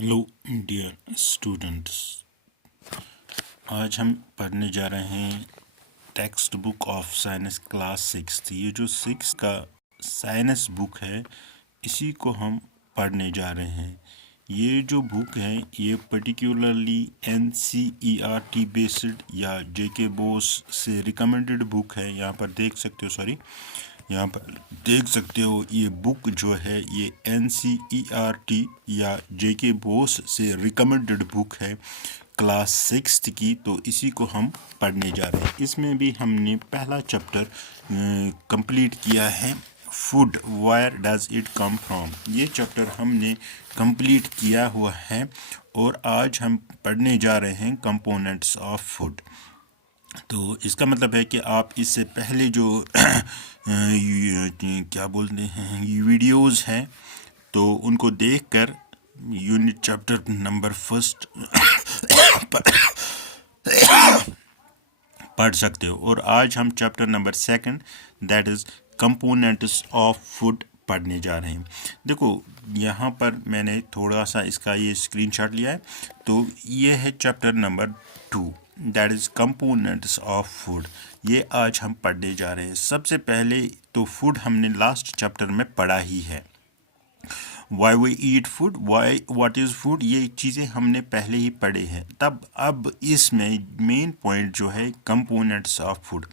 Hello dear students, आज हम पढ़ने जा रहे हैं text book of science class 6। ये जो 6 का साइंस बुक है इसी को हम पढ़ने जा रहे हैं। ये जो बुक है ये पर्टिकुलरली NCERT बेस्ड या JK बोस से रिकमेंडेड बुक है। यहाँ पर देख सकते हो ये बुक जो है ये NCERT या JK बोस से रिकमेंडेड बुक है क्लास 6 की। तो इसी को हम पढ़ने जा रहे हैं। इसमें भी हमने पहला चैप्टर कंप्लीट किया है, food where does it come from. ये चैप्टर हमने कंप्लीट किया हुआ है और आज हम पढ़ने जा रहे हैं कंपोनेंट्स ऑफ फूड। तो इसका मतलब है कि आप इससे पहले जो क्या बोलते हैं वीडियोस हैं तो उनको देखकर यूनिट चैप्टर नंबर फर्स्ट पढ़ सकते हो। और आज हम chapter number second that is components of food पढ़ने जा रहे हैं। देखो यहाँ पर मैंने थोड़ा सा इसका ये स्क्रीनशॉट लिया है। तो ये है chapter number 2 that is components of food. ये आज हम पढ़ने जा रहे हैं। सबसे पहले तो फूड हमने लास्ट चैप्टर में पढ़ा ही है। Why we eat food, why what is food, ये चीज़ें हमने पहले ही पढ़े हैं। तब अब इसमें मेन पॉइंट जो है कंपोनेंट्स ऑफ फूड।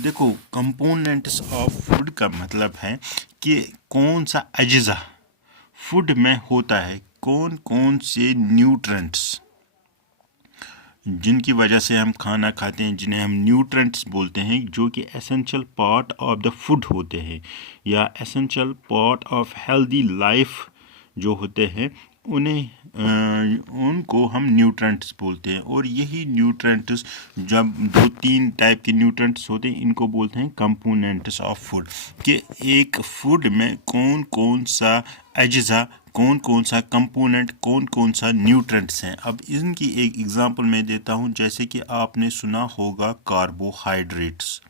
देखो कंपोनेंट्स ऑफ फूड का मतलब है कि कौन सा अज्जा फूड में होता है, कौन कौन से न्यूट्रेंट्स जिनकी वजह से हम खाना खाते हैं, जिन्हें हम न्यूट्रेंट्स बोलते हैं, जो कि essential part of the food होते हैं या essential part of healthy life जो होते हैं, उनको हम न्यूट्रेंट्स बोलते हैं। और यही न्यूट्रेंट्स जब 2-3 टाइप के न्यूट्रेंट्स होते हैं इनको बोलते हैं कंपोनेंट्स ऑफ फूड। कि एक फूड में कौन कौन सा अज्जा, कौन कौन सा कंपोनेंट, कौन कौन सा न्यूट्रेंट्स हैं। अब इनकी एक एग्जांपल मैं देता हूं। जैसे कि आपने सुना होगा कार्बोहाइड्रेट्स,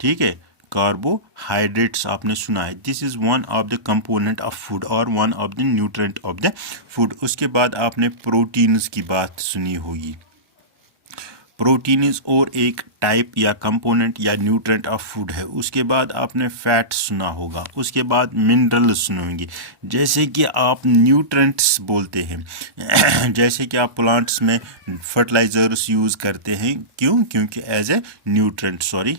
ठीक है, कार्बोहाइड्रेट्स आपने सुना है। This is one of the component of food और one of the nutrient of the food. उसके बाद आपने प्रोटीन्स की बात सुनी होगी। प्रोटीन्स और एक टाइप या कंपोनेंट या न्यूट्रेंट ऑफ फूड है। उसके बाद आपने फैट सुना होगा। उसके बाद मिनरल्स सुनेंगे। जैसे कि आप न्यूट्रेंट्स बोलते हैं जैसे कि आप प्लांट्स में फर्टिलाइजर्स यूज़ करते हैं, क्यों? क्योंकि एज ए न्यूट्रेंट, सॉरी।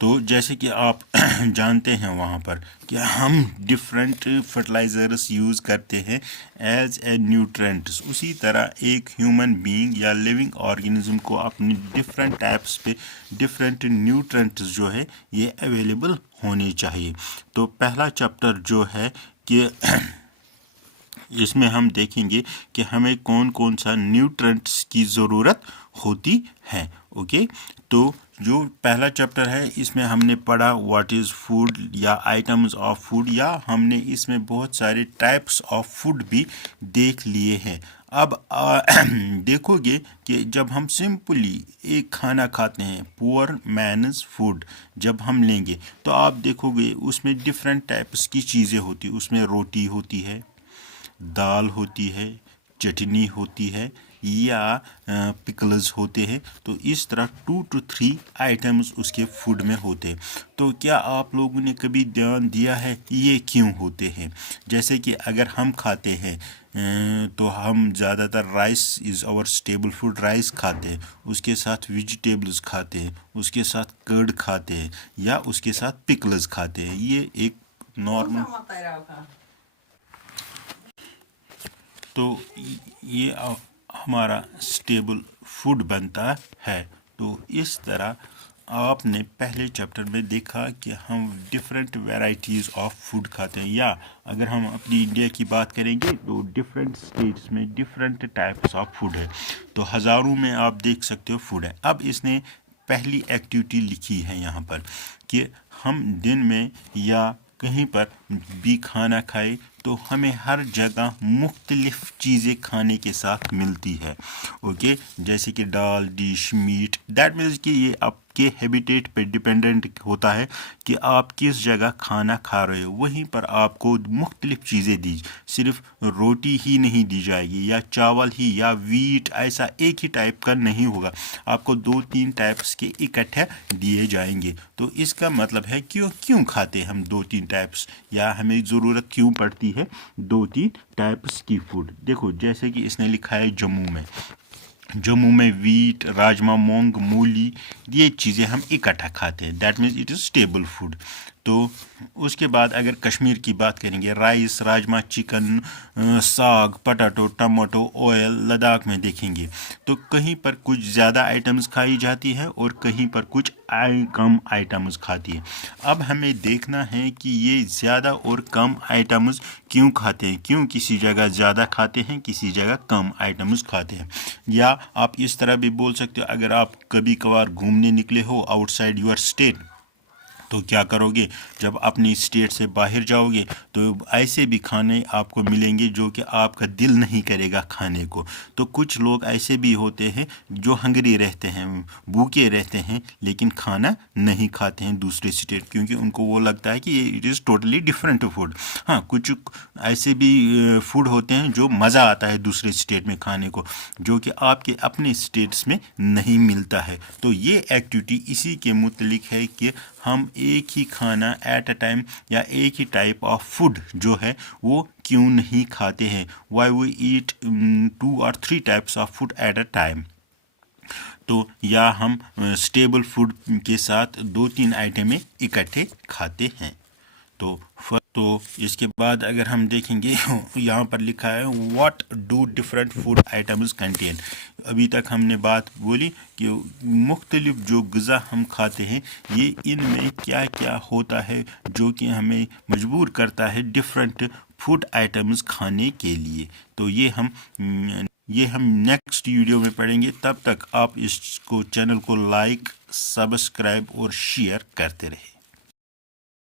तो जैसे कि आप जानते हैं वहाँ पर कि हम डिफरेंट फर्टिलाइजर्स यूज़ करते हैं एज ए न्यूट्रेंट्स। उसी तरह एक ह्यूमन बीइंग या लिविंग ऑर्गेनिज्म को अपनी डिफरेंट टाइप्स पे डिफरेंट न्यूट्रेंट्स जो है ये अवेलेबल होने चाहिए। तो पहला चैप्टर जो है कि इसमें हम देखेंगे कि हमें कौन कौन सा न्यूट्रेंट्स की ज़रूरत होती है। ओके, तो जो पहला चैप्टर है इसमें हमने पढ़ा व्हाट इज़ फूड या आइटम्स ऑफ फूड, या हमने इसमें बहुत सारे टाइप्स ऑफ फूड भी देख लिए हैं। अब देखोगे कि जब हम सिंपली एक खाना खाते हैं, पुअर मैनस फूड जब हम लेंगे तो आप देखोगे उसमें डिफरेंट टाइप्स की चीज़ें होती। उसमें रोटी होती है, दाल होती है, चटनी होती है या पिकल्स होते हैं। तो इस तरह 2 to 3 आइटम्स उसके फूड में होते हैं। तो क्या आप लोगों ने कभी ध्यान दिया है ये क्यों होते हैं? जैसे कि अगर हम खाते हैं तो हम ज़्यादातर rice is our stable food, rice खाते हैं, उसके साथ वेजिटेबल्स खाते हैं, उसके साथ कर्ड खाते हैं या उसके साथ पिकल्स खाते हैं। ये एक नॉर्मल, तो ये हमारा स्टेबल फूड बनता है। तो इस तरह आपने पहले चैप्टर में देखा कि हम डिफरेंट वैरायटीज़ ऑफ फूड खाते हैं, या अगर हम अपनी इंडिया की बात करेंगे तो डिफरेंट स्टेट्स में डिफरेंट टाइप्स ऑफ फूड है। तो हज़ारों में आप देख सकते हो फूड है। अब इसने पहली एक्टिविटी लिखी है यहाँ पर कि हम दिन में या कहीं पर भी खाना खाए तो हमें हर जगह मुख्तलिफ चीज़ें खाने के साथ मिलती है। ओके, जैसे कि दाल, डिश, मीट, दैट मीन्स कि ये अब के हैबिटेट पे डिपेंडेंट होता है कि आप किस जगह खाना खा रहे हो। वहीं पर आपको मुख्तलिफ चीज़ें दी, सिर्फ रोटी ही नहीं दी जाएगी या चावल ही या वीट, ऐसा एक ही टाइप का नहीं होगा, आपको 2-3 टाइप्स के इकट्ठे दिए जाएंगे। तो इसका मतलब है कि क्यों खाते हैं हम 2-3 टाइप्स, या हमें ज़रूरत क्यों पड़ती है 2-3 टाइप्स की फूड। देखो जैसे कि इसने लिखा है जम्मू में वीट, राजमा, मूंग, मूली, ये चीज़ें हम इकट्ठा खाते हैं, that means it is stable food. तो उसके बाद अगर कश्मीर की बात करेंगे, राइस, राजमा, चिकन, साग, पटाटो, टमाटो, ऑयल। लद्दाख में देखेंगे तो कहीं पर कुछ ज़्यादा आइटम्स खाई जाती है और कहीं पर कुछ कम आइटम्स खाती है। अब हमें देखना है कि ये ज़्यादा और कम आइटम्स क्यों खाते हैं, क्यों किसी जगह ज़्यादा खाते हैं, किसी जगह कम आइटम्स खाते हैं। या आप इस तरह भी बोल सकते हो, अगर आप कभी कभार घूमने निकले हो आउटसाइड योर स्टेट, तो क्या करोगे, जब अपनी स्टेट से बाहर जाओगे तो ऐसे भी खाने आपको मिलेंगे जो कि आपका दिल नहीं करेगा खाने को। तो कुछ लोग ऐसे भी होते हैं जो हंगरी रहते हैं, भूखे रहते हैं, लेकिन खाना नहीं खाते हैं दूसरे स्टेट, क्योंकि उनको वो लगता है कि ये it is totally different food. हाँ, कुछ ऐसे भी फूड होते हैं जो मज़ा आता है दूसरे स्टेट में खाने को, जो कि आपके अपने स्टेट्स में नहीं मिलता है। तो ये एक्टिविटी इसी के मुतलिक है कि हम एक ही खाना एट अ टाइम या एक ही टाइप ऑफ फूड जो है वो क्यों नहीं खाते हैं, वाई वी ईट 2 और 3 types of food at a time. तो या हम स्टेबल फूड के साथ 2-3 आइटमें इकट्ठे खाते हैं। तो इसके बाद अगर हम देखेंगे यहाँ पर लिखा है what do different food items contain. अभी तक हमने बात बोली कि मुख्तलिफ जो ग़िज़ा हम खाते हैं ये इनमें क्या क्या होता है जो कि हमें मजबूर करता है डिफरेंट फूड आइटम्स खाने के लिए। तो ये हम नेक्स्ट वीडियो में पढ़ेंगे। तब तक आप इसको चैनल को लाइक, सब्सक्राइब और शेयर करते रहें।